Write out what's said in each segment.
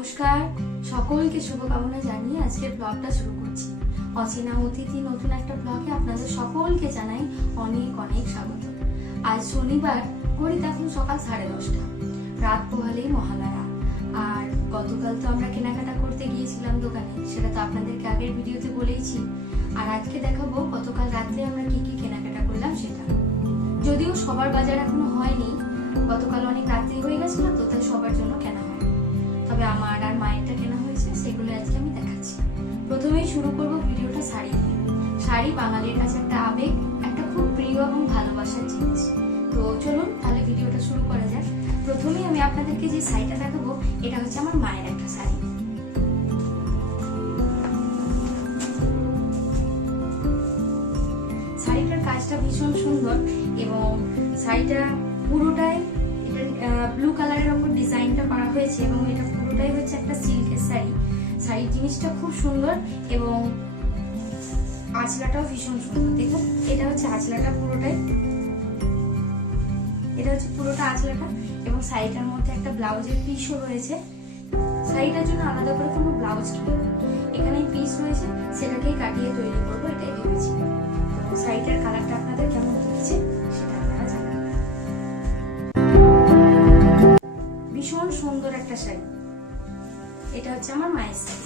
নমস্কার। সকলকে শুভকামনা জানিয়ে আজকের ব্লগটা শুরু করছি। অচেনা অতিথি নতুন একটা ব্লগে আপনাদের সকলকে জানাই অনেক অনেক স্বাগত। আজ শনিবার ঘড়িতে এখন সকাল সাড়ে দশটা। রাত পোহালেই মহালয়া। আর গতকাল তো আমরা কেনাকাটা করতে গিয়েছিলাম দোকানে, সেটা তো আপনাদেরকে আগের ভিডিওতে বলেইছি। আর আজকে দেখাবো গতকাল রাত্রে আমরা কি কি কেনাকাটা করলাম সেটা। যদিও সবার বাজার এখনও হয়নি, গতকাল অনেক রাত্রি হয়ে গেছিল তো, তাই সবার জন্য কেনা তবে আমার আর মায়েরটা কেনা হয়েছে সেগুলো আজকে আমি দেখাচ্ছি। প্রথমেই শুরু করব ভিডিওটা শাড়ি দিয়ে শাড়ি বাঙালির কাছে একটা আবেগ, একটা খুব প্রিয় এবং ভালোবাসার জিনিস। তো চলুন তাহলে ভিডিওটা শুরু করা যাক। প্রথমেই আমি আপনাদেরকে যে শাড়িটা দেখাবো, এটা হচ্ছে আমার মায়ের একটা শাড়ি। শাড়িটার কাজটা ভীষণ সুন্দর এবং শাড়িটা পুরোটাই হয়েছে এবং এটা পুরোটাই হচ্ছে একটা সিল্কের শাড়ি। শাড়ির জিনিসটা খুব সুন্দর এবং আঁচলাটাও ভীষণ সুন্দর। দেখুন, এটা হচ্ছে আঁচলাটা পুরোটাই। এটা হচ্ছে পুরোটা আঁচলাটা এবং শাড়িটার মধ্যে একটা ব্লাউজের পিসও রয়েছে। শাড়িটার জন্য আলাদা করে কোনো ব্লাউজ কিনে এখানে পিস রয়েছে, সেটাকেই কাটিয়ে তৈরি করব, এটাই ভেবেছি। শাড়িটার কালারটা ভীষণ সুন্দর একটা শাড়ি। এটা হচ্ছে আমার মায়ের শাড়ি।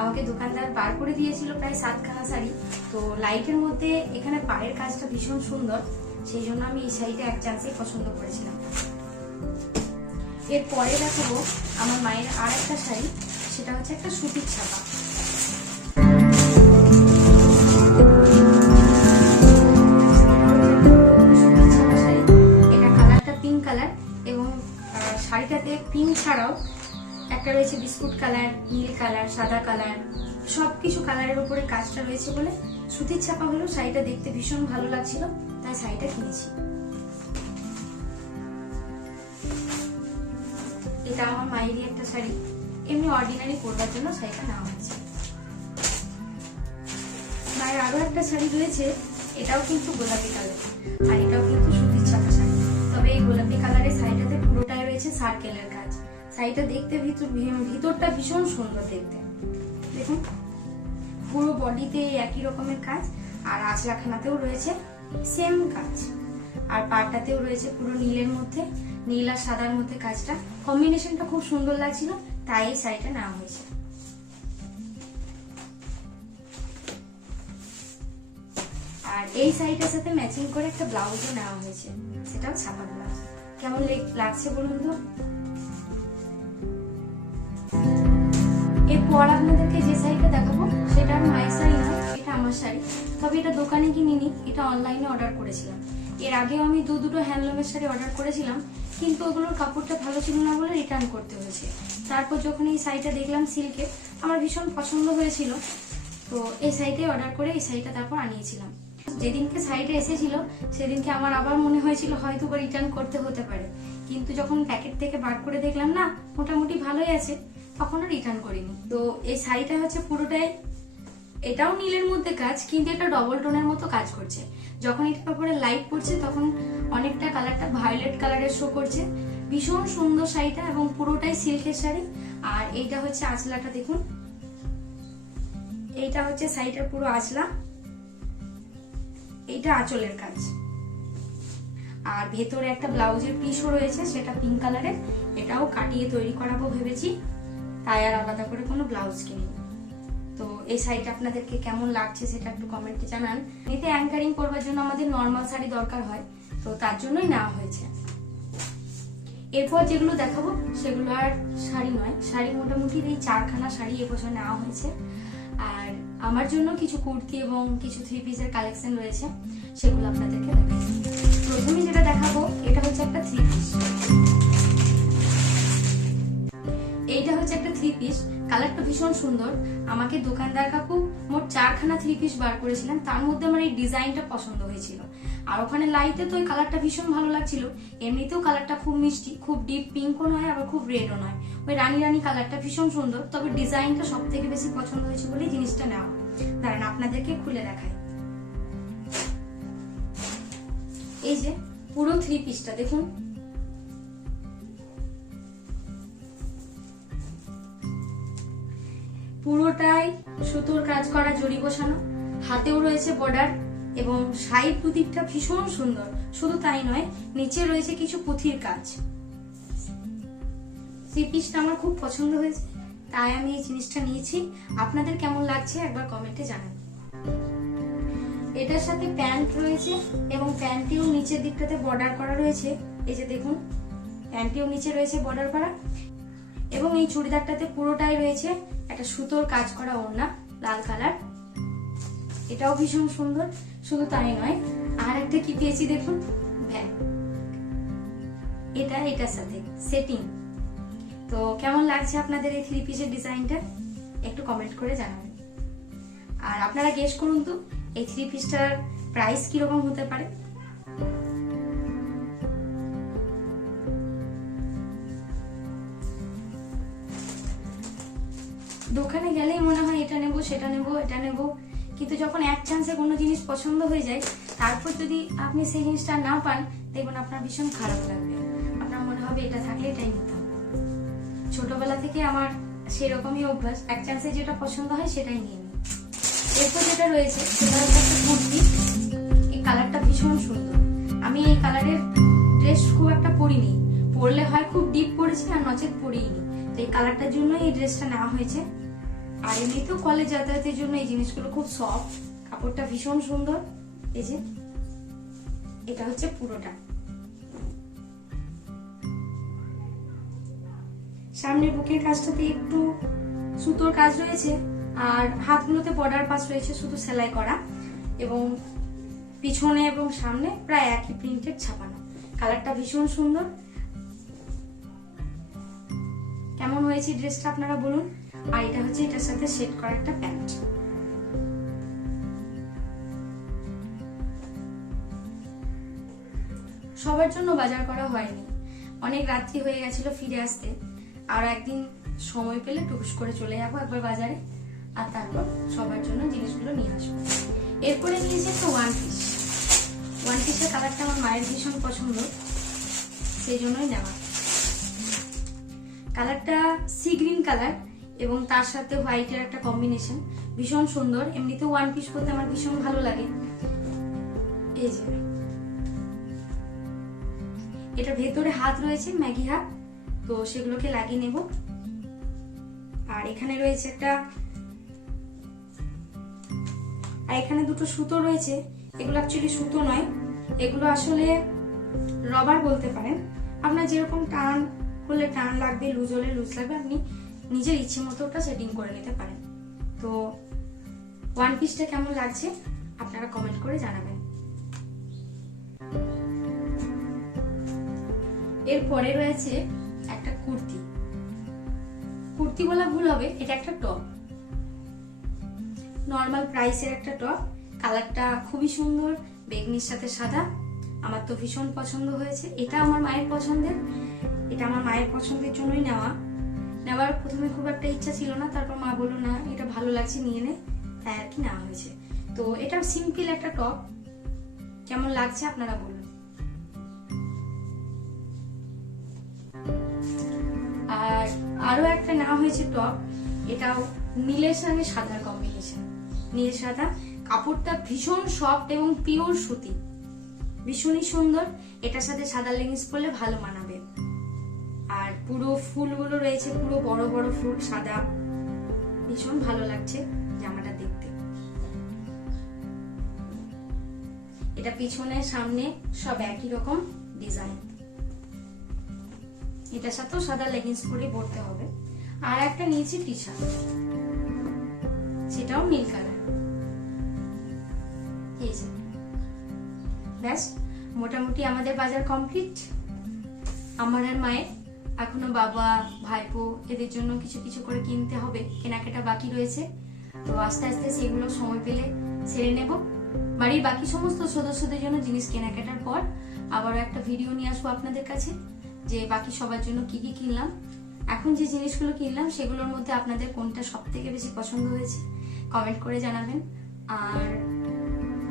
আমাকে দোকানদার বার করে দিয়েছিল প্রায় সাতখানা শাড়ি। তো লাইটের মধ্যে এখানে পায়ের কাজটা ভীষণ সুন্দর। সেই জন্য আমি এই শাড়িটা এক চান্সে পছন্দ করেছিলাম। এরপরে দেখাবো আমার মায়ের আর একটা শাড়ি। সেটা হচ্ছে একটা সুতির ছাপা। ছাড়াও একটা রয়েছে বিস্কুট কালার, নীল কালার, সাদা কালার, সবকিছু কালারের উপরে কাজটা রয়েছে বলে সুতির ছাপা হলেও শাড়িটা দেখতে ভীষণ ভালো লাগছিল, তাই শাড়িটা কিনেছি। এটা আমার মায়েরই একটা শাড়ি, এমনি অর্ডিনারি পরবার জন্য শাড়িটা নেওয়া হয়েছে। মায়ের আরও একটা শাড়ি রয়েছে, এটাও কিন্তু গোলাপি কালার, আর এটাও কিন্তু সুতির ছাপা শাড়ি। তবে এই গোলাপি কালারের শাড়িটাতে পুরোটাই রয়েছে সার্কেলের কাজ। শাড়িটা দেখতে, ভিতর ভিতরটা ভীষণ সুন্দর দেখতে। দেখুন, পুরো বডিতে একই রকমের কাজ, আর আঁচলাখানাতেও রয়েছে সেম কাজ। আর পাটটাতেও রয়েছে পুরো নীলের মধ্যে, নীল আর সাদার মধ্যে কাজটা। কম্বিনেশনটা খুব সুন্দর লাগছিল, তাই এই শাড়িটা নেওয়া হয়েছে। আর এই শাড়িটার সাথে ম্যাচিং করে একটা ব্লাউজও নেওয়া হয়েছে, সেটাও ছাপা ব্লাউজ। কেমন লেগ- লাগছে বলুন তো? এরপর আপনাদেরকে যে শাড়িটা দেখাবো সেটা মায়ের শাড়ি না, এটা আমার শাড়ি। তবে এটা দোকানে কিনিনি, এটা অনলাইনে অর্ডার করেছিলাম। এর আগেও আমি দু দুটো হ্যান্ডলুমের শাড়ি অর্ডার করেছিলাম, কিন্তু ওগুলোর কাপড়টা ভালো ছিল না বলে রিটার্ন করতে হয়েছে। তারপর যখন এই শাড়িটা দেখলাম সিল্কে আমার ভীষণ পছন্দ হয়েছিল। তো এই শাড়িটাই অর্ডার করে এই শাড়িটা তারপর আনিয়েছিলাম। যেদিনকে শাড়িটা এসেছিল, সেদিনকে আমার আবার মনে হয়েছিল হয়তো বা রিটার্ন করতে হতে পারে। কিন্তু যখন প্যাকেট থেকে বার করে দেখলাম, না, মোটামুটি ভালোই আছে। তখন রিটার্ন করিনি। তো এই শাড়িটা হচ্ছে পুরোটাই, এটাও নীলের মধ্যে কাজ, কিন্তু এটা ডবল টোনের মতো কাজ করছে। যখন এটার উপরে লাইট পড়ছে, তখন অনেকটা কালারটা ভায়োলেট কালারের শো করছে। ভীষণ সুন্দর শাড়িটা এবং পুরোটাই সিল্কের শাড়ি। আর এইটা হচ্ছে আঁচলাটা দেখুন। এইটা হচ্ছে শাড়িটার পুরো আঁচলা। এইটা আঁচলের কাজ। আর ভেতরে একটা ব্লাউজের পিসও রয়েছে, সেটা পিঙ্ক কালারের এটাও কাটিয়ে তৈরি করাবো ভেবেছি। তাই আর আলাদা করে কোনো ব্লাউজ কিনি তো এই শাড়িটা আপনাদেরকে কেমন লাগছে সেটা একটু কমেন্টে জানান। এতে অ্যাঙ্কারিং করবার জন্য আমাদের নর্মাল শাড়ি দরকার হয়, তো তার জন্যই নেওয়া হয়েছে। এরপর যেগুলো দেখাবো, সেগুলো আর শাড়ি নয়। শাড়ি মোটামুটি এই চারখানা শাড়ি এবছর নেওয়া হয়েছে। আর আমার জন্য কিছু কুর্তি এবং কিছু থ্রি পিসের কালেকশন রয়েছে, সেগুলো আপনাদেরকে দেখাবো প্রথমে যেটা দেখাবো, এটা হচ্ছে একটা থ্রি পিস থ্রি পিস কালারটা ভীষণ সুন্দর। আমাকে দোকানদার কাকু মোট চারখানা থ্রি পিস বার করেছিলেন। তার মধ্যে আমার এই ডিজাইনটা পছন্দ হয়েছিল। আর ওখানে লাইতে তো ওই কালারটা ভীষণ ভালো লাগছিল। এমনিতেও কালারটা খুব মিষ্টি, খুব ডিপ পিঙ্কও নয়, আবার খুব রেডও নয়। ওই রানী রানী কালারটা ভীষণ সুন্দর। তবে ডিজাইনটা সব থেকে বেশি পছন্দ হয়েছে বলে জিনিসটা নেওয়া। দাঁড়ান, আপনাদেরকে খুলে দেখাই। এই যে পুরো থ্রি পিসটা দেখুন। পুরোটাই সুতোর কাজ করা, জড়ি বসানো। হাতেও রয়েছে বর্ডার এবং সাইড দুদিকটা ভীষণ সুন্দর। শুধু তাই নয়, নিচে রয়েছে কিছু পুঁথির কাজ। থ্রি পিসটা আমার খুব পছন্দ হয়েছে, তাই আমি এই জিনিসটা নিয়েছি। আপনাদের কেমন লাগছে একবার কমেন্টে জানান। এটার সাথে প্যান্ট রয়েছে এবং প্যান্টটিও নিচের দিকটাতে বর্ডার করা রয়েছে। এই যে দেখুন প্যান্টটিও নিচে রয়েছে বর্ডার করা। এবং এই চুড়িদারটাতে পুরোটাই রয়েছে একটা সুতোর কাজ করা ওড়না, লাল কালার। এটাও ভীষণ সুন্দর, শুধু তাই নয় আর একটা কি পেয়েছি দেখুন? ভ্যান এটা এটার সাথে, সেটিং। তো কেমন লাগছে আপনাদের এই থ্রি পিসের ডিজাইনটা? একটু কমেন্ট করে জানাবেন। আর আপনারা গেস করুন তো, এই থ্রি পিসটার প্রাইস কীরকম হতে পারে? সেটা নেব, এটা নেব। কিন্তু যখন এক চান্সে কোনো জিনিস পছন্দ হয়ে যায়, তারপর যদি আপনি সেই জিনিসটা না পান, দেখবেন আপনার ভীষণ খারাপ লাগবে। আপনার মনে হবে এটা থাকলে এটাই নিতাম ছোটবেলা থেকে আমার সেরকমই অভ্যাস, এক চান্সে যেটা পছন্দ হয় সেটাই নিয়ে নিই। এরপর যেটা রয়েছে, সেটা হচ্ছে একটা কুর্তি। এই কালারটা ভীষণ সুন্দর। আমি এই কালারের ড্রেস খুব একটা পরিনি। পরলে হয় খুব ডিপ পরেছি আর নচেত পরিনি তো এই কালারটার জন্য এই ড্রেসটা নেওয়া হয়েছে। আর এমনিতেও কলেজ যাতায়াতের জন্য এই জিনিসগুলো খুব সফট কাপড়টা ভীষণ সুন্দর। এই যে, এটা হচ্ছে পুরোটা। সামনের বুকের কাজটাতে একটু সুতোর কাজ রয়েছে, আর হাতগুলোতে বর্ডার পাস রয়েছে শুধু সেলাই করা এবং পিছনে এবং সামনে প্রায় একই প্রিন্টেড ছাপানো। কালারটা ভীষণ সুন্দর। কেমন হয়েছে ড্রেসটা আপনারা বলুন? আর এটা হচ্ছে এটার সাথে সেট করা একটা প্যান্ট। সবার জন্য বাজার করা হয়নি। অনেক রাত্রি হয়ে গেছিল ফিরে আসতে। আর একদিন সময় পেলে টুকুস করে চলে যাব একবার বাজারে। আর তারপর সবার জন্য জিনিসগুলো নিয়ে আসব। এরপরে নিয়েছি একটা ওয়ান পিস ওয়ান পিসের কালারটা আমার মায়ের ভীষণ পছন্দ। সেই জন্যই নেওয়া। কালারটা সি গ্রিন কালার এবং তার সাথে হোয়াইটের একটা কম্বিনেশন। ভীষণ সুন্দর। এমনিতে ওয়ান পিস করতে আমার ভীষণ ভালো লাগে। এই যে। এটা ভেতরে হাত রয়েছে, ম্যাগি হাত। তো সেগুলোকে লাগিয়ে নেব। আর এখানে রয়েছে একটা আর এখানে দুটো সুতো রয়েছে। এগুলো অ্যাকচুয়ালি সুতো নয়। এগুলো আসলে রবার বলতে পারেন। আপনার যেরকম টান হলে টান লাগবে, লুজ হলে লুজ লাগবে, আপনি নিজের ইচ্ছে মতো ওটা সেটিং করে নিতে পারেন। তো ওয়ান পিসটা কেমন লাগছে আপনারা কমেন্ট করে জানাবেন। এরপরে রয়েছে একটা কুর্তি। কুর্তি বলা ভুল হবে, এটা একটা টপ নর্মাল প্রাইসের একটা টপ কালারটা খুবই সুন্দর, বেগনির সাথে সাদা। আমার তো ভীষণ পছন্দ হয়েছে। এটা আমার মায়ের পছন্দের। এটা আমার মায়ের পছন্দের জন্যই নেওয়া। নেওয়ার প্রথমে খুব একটা ইচ্ছা ছিল না, তারপর মা বলল, না, এটা ভালো লাগছে, নিয়ে নে। তাই আর কি নেওয়া হয়েছে। তো এটা সিম্পল একটা টপ। কেমন লাগছে আপনারা বলুন। আর আরও একটা নেওয়া হয়েছে টপ, এটাও নীলের সঙ্গে সাদার কম্বিনেশন নীল, সাদা। কাপড়টা ভীষণ সফট এবং পিওর সুতি। ভীষণই সুন্দর। এটার সাথে সাদা লেগিংস পরলে ভালো মানাবে। পুরো ফুলগুলো রয়েছে, পুরো বড় বড় ফুল, সাদা। ভীষণ ভালো লাগছে জামাটা দেখতে। এটা পিছনে, সামনে সব একই রকম ডিজাইন। এটার সাথেও সাদা লেগিংস পরে পরতে হবে। আর একটা নিয়েছি টি শার্ট সেটাও নীল কালার এই যে। ব্যাস, মোটামুটি আমাদের বাজার কমপ্লিট আমার আর মায়ের এখনও বাবা, ভাইপো এদের জন্য কিছু কিছু করে কিনতে হবে, কেনাকাটা বাকি রয়েছে। তো আস্তে আস্তে সেগুলো সময় পেলে সেরে নেব। বাড়ির বাকি সমস্ত সদস্যদের জন্য জিনিস কেনাকাটার পর আবারও একটা ভিডিও নিয়ে আসব আপনাদের কাছে, যে বাকি সবার জন্য কি কি কিনলাম। এখন যে জিনিসগুলো কিনলাম, সেগুলোর মধ্যে আপনাদের কোনটা সব থেকে বেশি পছন্দ হয়েছে কমেন্ট করে জানাবেন। আর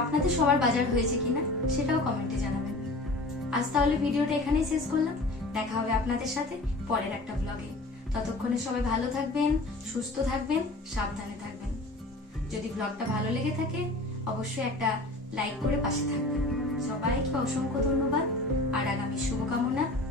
আপনাদের সবার বাজার হয়েছে কিনা, সেটাও কমেন্টে জানাবেন। আজ তাহলে ভিডিওটা এখানেই শেষ করলাম। দেখা হবে আপনাদের সাথে পরের একটা ব্লগে ততক্ষণে সবাই ভালো থাকবেন, সুস্থ থাকবেন, সাবধানে থাকবেন। যদি ব্লগটা ভালো লেগে থাকে, অবশ্যই একটা লাইক করে পাশে থাকবেন। সবাইকে অসংখ্য ধন্যবাদ, আর আগামী শুভকামনা